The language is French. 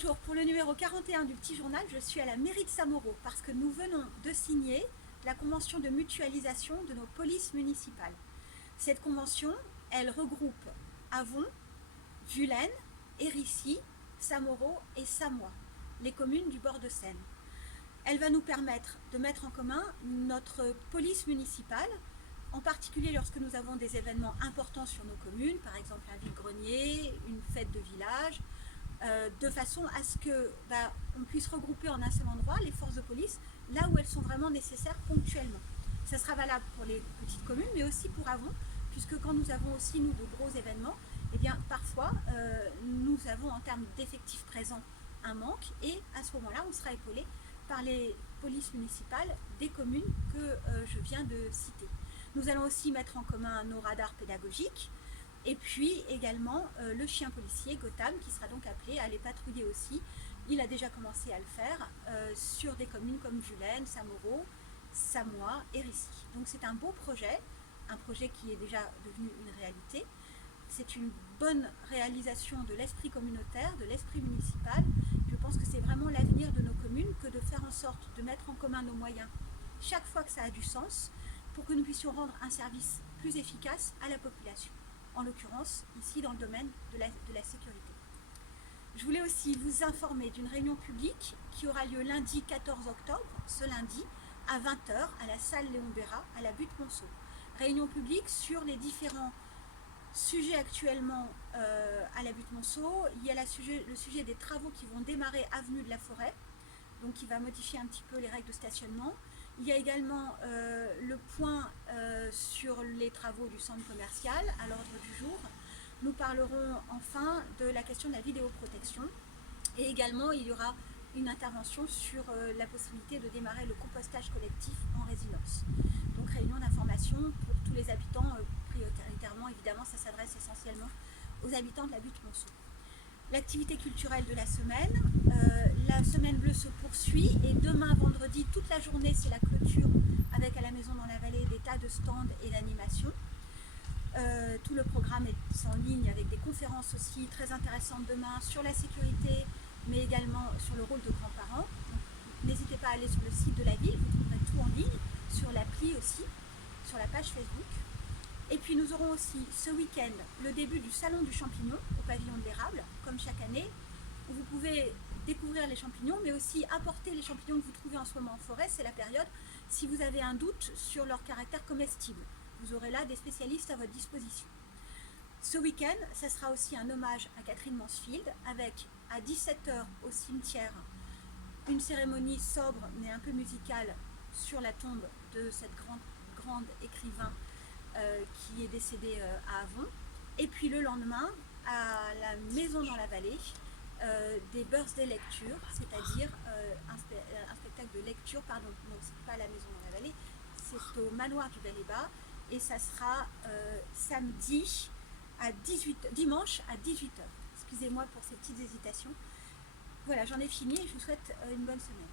Bonjour, pour le numéro 41 du Petit Journal, je suis à la mairie de Samoro parce que nous venons de signer la convention de mutualisation de nos polices municipales. Cette convention, elle regroupe Avon, Vulaine, Hérissi, Samoro et Samois, les communes du bord de Seine. Elle va nous permettre de mettre en commun notre police municipale, en particulier lorsque nous avons des événements importants sur nos communes, par exemple un vide-grenier, une fête de village, de façon à ce que on puisse regrouper en un seul endroit les forces de police là où elles sont vraiment nécessaires ponctuellement. Ça sera valable pour les petites communes, mais aussi pour Avon, puisque quand nous avons aussi nous de gros événements, eh bien parfois nous avons en termes d'effectifs présents un manque, et à ce moment-là on sera épaulé par les polices municipales des communes que je viens de citer. Nous allons aussi mettre en commun nos radars pédagogiques, et puis également le chien policier Gotham, qui sera donc appelé à aller patrouiller aussi. Il a déjà commencé à le faire sur des communes comme Vulaine, Samoro, Samois et Hérissi. Donc c'est un beau projet, un projet qui est déjà devenu une réalité. C'est une bonne réalisation de l'esprit communautaire, de l'esprit municipal. Je pense que c'est vraiment l'avenir de nos communes que de faire en sorte de mettre en commun nos moyens chaque fois que ça a du sens, pour que nous puissions rendre un service plus efficace à la population, en l'occurrence ici dans le domaine de la sécurité. Je voulais aussi vous informer d'une réunion publique qui aura lieu lundi 14 octobre, ce lundi, à 20 h à la salle Léon Bérat, à la butte Monceau. Réunion publique sur les différents sujets actuellement à la butte Monceau. Il y a le sujet des travaux qui vont démarrer avenue de la Forêt, donc qui va modifier un petit peu les règles de stationnement. Il y a également le point sur les travaux du centre commercial à l'ordre du jour. Nous parlerons enfin de la question de la vidéoprotection, et également il y aura une intervention sur la possibilité de démarrer le compostage collectif en résidence. Donc réunion d'information pour tous les habitants, prioritairement évidemment ça s'adresse essentiellement aux habitants de la butte Monceau. L'activité culturelle de la semaine bleue se poursuit, et demain vendredi toute la journée c'est la clôture avec à la maison dans la vallée des tas de stands et d'animations. Tout le programme est en ligne avec des conférences aussi très intéressantes demain sur la sécurité, mais également sur le rôle de grands-parents. N'hésitez pas à aller sur le site de la ville, vous trouverez tout en ligne, sur l'appli aussi, sur la page Facebook. Et puis nous aurons aussi ce week-end le début du salon du champignon au pavillon de l'érable, comme chaque année, où vous pouvez découvrir les champignons, mais aussi apporter les champignons que vous trouvez en ce moment en forêt. C'est la période, si vous avez un doute sur leur caractère comestible. Vous aurez là des spécialistes à votre disposition. Ce week-end, ça sera aussi un hommage à Catherine Mansfield, avec à 17 h au cimetière une cérémonie sobre mais un peu musicale sur la tombe de cette grande écrivain qui est décédée à Avon. Et puis le lendemain, à la maison dans la vallée, des birthday lectures, c'est-à-dire un spectacle de lecture, pardon, non, c'est pas à la maison dans la vallée, c'est au manoir du Bel-et-Bas, et ça sera dimanche à 18 h. Excusez-moi pour ces petites hésitations. Voilà, j'en ai fini et je vous souhaite une bonne semaine.